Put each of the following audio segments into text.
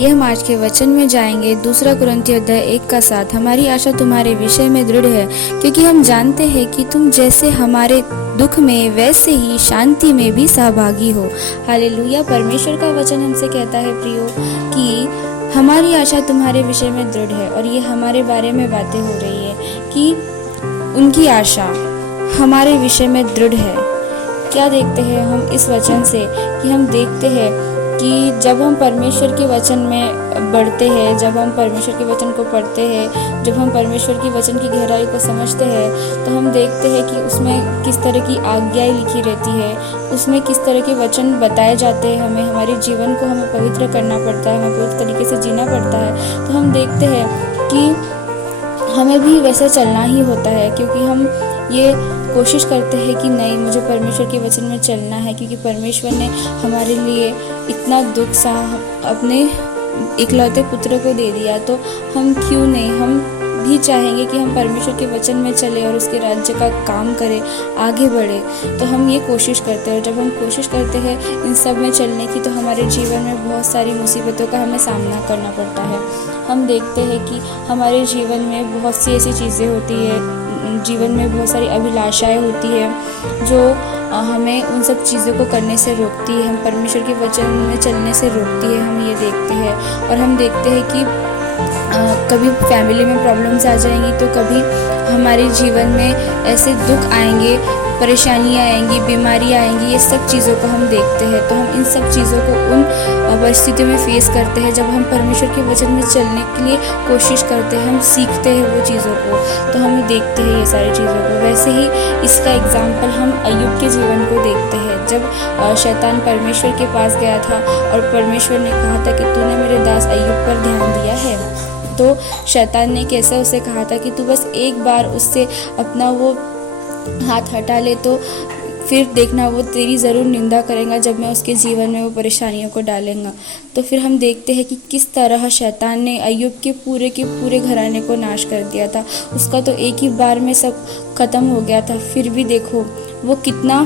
आइए हम आज के वचन में जाएंगे। 2 कुरिन्थियों अध्याय 1:7। हमारी आशा तुम्हारे विषय में दृढ़ है, क्योंकि हम जानते हैं कि तुम जैसे हमारे दुख में वैसे ही शांति में भी सहभागी हो। हालेलुया। परमेश्वर का वचन हमसे कहता है प्रियो कि हमारी आशा तुम्हारे विषय में दृढ़ है, और ये हमारे बारे में बातें हो रही है कि उनकी आशा हमारे विषय में दृढ़ है। क्या देखते हैं हम इस वचन से कि हम देखते हैं कि जब हम परमेश्वर के वचन में बढ़ते हैं, जब हम परमेश्वर के वचन को पढ़ते हैं, जब हम परमेश्वर के वचन की गहराई को समझते हैं, तो हम देखते हैं कि उसमें किस तरह की आज्ञाएं लिखी रहती है, उसमें किस तरह के वचन बताए जाते हैं। हमें हमारे जीवन को हमें पवित्र करना पड़ता है, हमें पवित्र तरीके से जीना पड़ता है। तो हम देखते हैं कि हमें भी वैसे चलना ही होता है, क्योंकि हम ये कोशिश करते हैं कि नहीं, मुझे परमेश्वर के वचन में चलना है, क्योंकि परमेश्वर ने हमारे लिए इतना दुख सहा, अपने इकलौते पुत्र को दे दिया। तो हम क्यों नहीं, हम भी चाहेंगे कि हम परमेश्वर के वचन में चले और उसके राज्य का काम करें, आगे बढ़े। तो हम ये कोशिश करते हैं, और जब हम कोशिश करते हैं इन सब में चलने की, तो हमारे जीवन में बहुत सारी मुसीबतों का हमें सामना करना पड़ता है। हम देखते हैं कि हमारे जीवन में बहुत सी ऐसी चीज़ें होती है, जीवन में बहुत सारी अभिलाषाएं होती है जो हमें उन सब चीज़ों को करने से रोकती है, हम परमेश्वर के वचन में चलने से रोकती है। हम ये देखते हैं, और हम देखते हैं कि कभी फैमिली में प्रॉब्लम्स आ जाएंगी, तो कभी हमारे जीवन में ऐसे दुख आएंगे, परेशानियाँ आएंगी, बीमारी आएंगी, ये सब चीज़ों को हम देखते हैं। तो हम इन सब चीज़ों को उन परिस्थितियों में फेस करते हैं जब हम परमेश्वर के वचन में चलने के लिए कोशिश करते हैं, हम सीखते हैं वो चीज़ों को, तो हम देखते हैं ये सारी चीज़ों को। वैसे ही इसका एग्जाम्पल हम अय्यूब के जीवन को देखते हैं। जब शैतान परमेश्वर के पास गया था और परमेश्वर ने कहा था कि तूने मेरे दास अय्यूब पर ध्यान दिया है, तो शैतान ने कैसे उसे कहा था कि तू बस एक बार उससे अपना वो हाथ हटा ले, तो फिर देखना वो तेरी ज़रूर निंदा करेगा जब मैं उसके जीवन में वो परेशानियों को डालेंगा। तो फिर हम देखते हैं कि किस तरह शैतान ने अय्यूब के पूरे घराने को नाश कर दिया था। उसका तो एक ही बार में सब खत्म हो गया था, फिर भी देखो वो कितना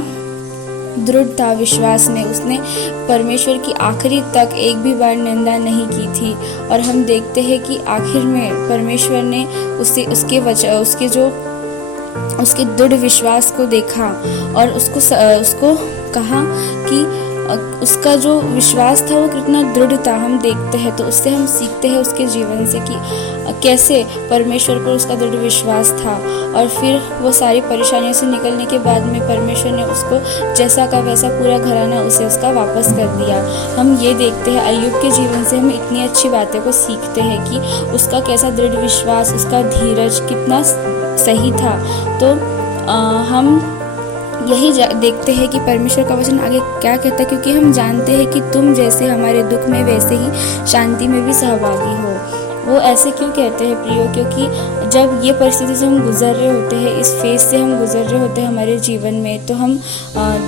दृढ़ था विश्वास में। उसने परमेश्वर की आखिरी तक एक भी बार निंदा नहीं की थी, और हम देखते हैं कि आखिर में परमेश्वर ने उसके दृढ़ विश्वास को देखा और उसको कहा कि उसका जो विश्वास था वो कितना दृढ़ था। हम देखते हैं, तो उससे हम सीखते हैं उसके जीवन से कि कैसे परमेश्वर पर उसका दृढ़ विश्वास था, और फिर वो सारी परेशानियों से निकलने के बाद में परमेश्वर ने उसको जैसा का वैसा पूरा घराना उसे उसका वापस कर दिया। हम ये देखते हैं अय्यूब के जीवन से हम इतनी अच्छी बातें को सीखते हैं कि उसका कैसा दृढ़ विश्वास, उसका धीरज कितना सही था। तो हम यही देखते हैं कि परमेश्वर का वचन आगे क्या कहता है, क्योंकि हम जानते हैं कि तुम जैसे हमारे दुख में वैसे ही शांति में भी सहभागी हो। वो ऐसे क्यों कहते हैं प्रियो? क्योंकि जब ये परिस्थिति से हम गुजर रहे होते हैं, इस फेज से हम गुजर रहे होते हैं हमारे जीवन में, तो हम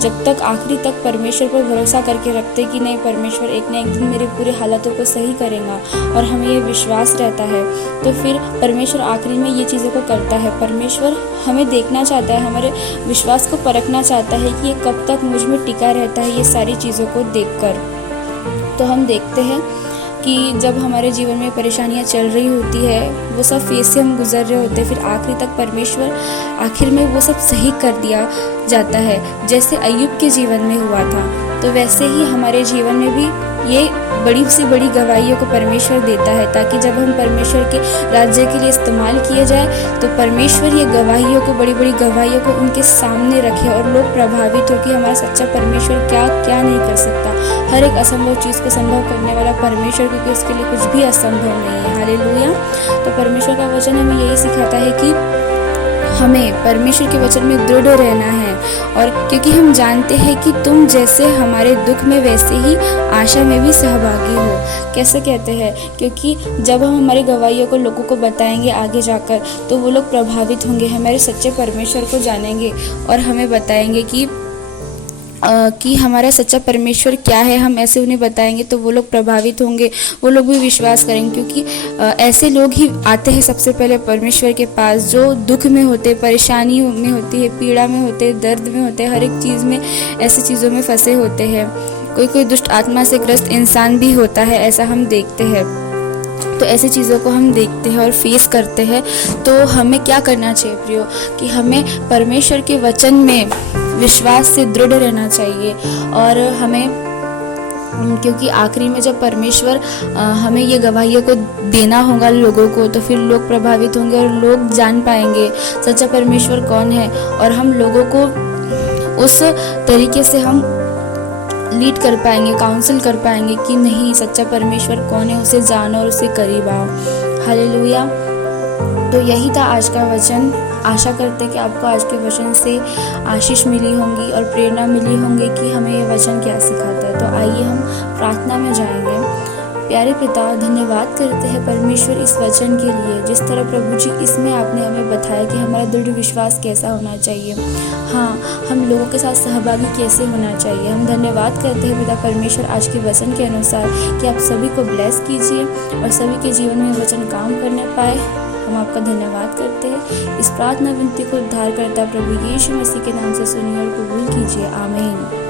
जब तक आखिरी तक परमेश्वर पर भरोसा करके रखते कि नहीं, परमेश्वर एक ना एक दिन मेरे पूरे हालातों को सही करेगा, और हमें ये विश्वास रहता है, तो फिर परमेश्वर आखिरी में ये चीज़ों को करता है। परमेश्वर हमें देखना चाहता है, हमारे विश्वास को परखना चाहता है कि ये कब तक मुझ में टिका रहता है, ये सारी चीज़ों को देखकर। तो हम देखते हैं कि जब हमारे जीवन में परेशानियां चल रही होती है, वो सब फेज से हम गुजर रहे होते हैं, फिर आखिरी तक परमेश्वर आखिर में वो सब सही कर दिया जाता है, जैसे अय्यूब के जीवन में हुआ था। तो वैसे ही हमारे जीवन में भी ये बड़ी से बड़ी गवाहियों को परमेश्वर देता है, ताकि जब हम परमेश्वर के राज्य के लिए इस्तेमाल किए जाए, तो परमेश्वर ये गवाहियों को, बड़ी बड़ी गवाहियों को उनके सामने रखे, और लोग प्रभावित हो कि हमारा सच्चा परमेश्वर क्या क्या नहीं कर सकता। हर एक असंभव चीज़ को संभव करने वाला परमेश्वर, क्योंकि उसके लिए कुछ भी असंभव नहीं है। हालेलुया। तो परमेश्वर का वचन हमें यही सिखाता है कि हमें परमेश्वर के वचन में दृढ़ रहना है, और क्योंकि हम जानते हैं कि तुम जैसे हमारे दुख में वैसे ही आशा में भी सहभागी हो। कैसे कहते हैं? क्योंकि जब हम हमारी गवाहियों को लोगों को बताएंगे आगे जाकर, तो वो लोग प्रभावित होंगे, हमारे सच्चे परमेश्वर को जानेंगे और हमें बताएंगे कि हमारा सच्चा परमेश्वर क्या है। हम ऐसे उन्हें बताएंगे तो वो लोग प्रभावित होंगे, वो लोग भी विश्वास करेंगे, क्योंकि ऐसे लोग ही आते हैं सबसे पहले परमेश्वर के पास, जो दुख में होते, परेशानी में होती है, पीड़ा में होते, दर्द में होते, हर एक चीज़ में, ऐसी चीज़ों में फंसे होते हैं। कोई कोई दुष्ट आत्मा से ग्रस्त इंसान भी होता है, ऐसा हम देखते हैं। तो ऐसी चीज़ों को हम देखते हैं और फेस करते हैं। तो हमें क्या करना चाहिए प्रियो, कि हमें परमेश्वर के वचन में विश्वास से दृढ़ रहना चाहिए। और हमें, क्योंकि आखिरी में जब परमेश्वर हमें ये गवाहियों को देना होगा लोगों को, तो फिर लोग प्रभावित होंगे और लोग जान पाएंगे सच्चा परमेश्वर कौन है। और हम लोगों को उस तरीके से हम लीड कर पाएंगे, काउंसिल कर पाएंगे कि नहीं, सच्चा परमेश्वर कौन है, उसे जानो और उसे करीब आओ। हालेलुया। तो यही था आज का वचन। आशा करते कि आपको आज के वचन से आशीष मिली होंगी और प्रेरणा मिली होंगी कि हमें ये वचन क्या सिखाता है। तो आइए हम प्रार्थना में जाएंगे। प्यारे पिता, धन्यवाद करते हैं परमेश्वर इस वचन के लिए, जिस तरह प्रभु जी इसमें आपने हमें बताया कि हमारा दृढ़ विश्वास कैसा होना चाहिए, हाँ, हम लोगों के साथ सहभागी कैसे होना चाहिए। हम धन्यवाद करते हैं पिता परमेश्वर आज के वचन के अनुसार कि आप सभी को ब्लेस कीजिए और सभी के जीवन में वचन काम करने पाए। हम आपका धन्यवाद करते हैं। इस प्रार्थना विनती को उद्धार करता प्रभु यीशु मसीह के नाम से सुनिए और कबूल कीजिए। आमीन।